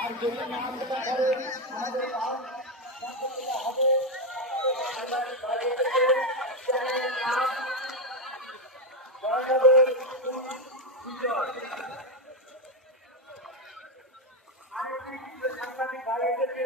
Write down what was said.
আর যদি নাম যেটা করেন আমাদের নাম হবে সাংবাদিক ভাই এসেছে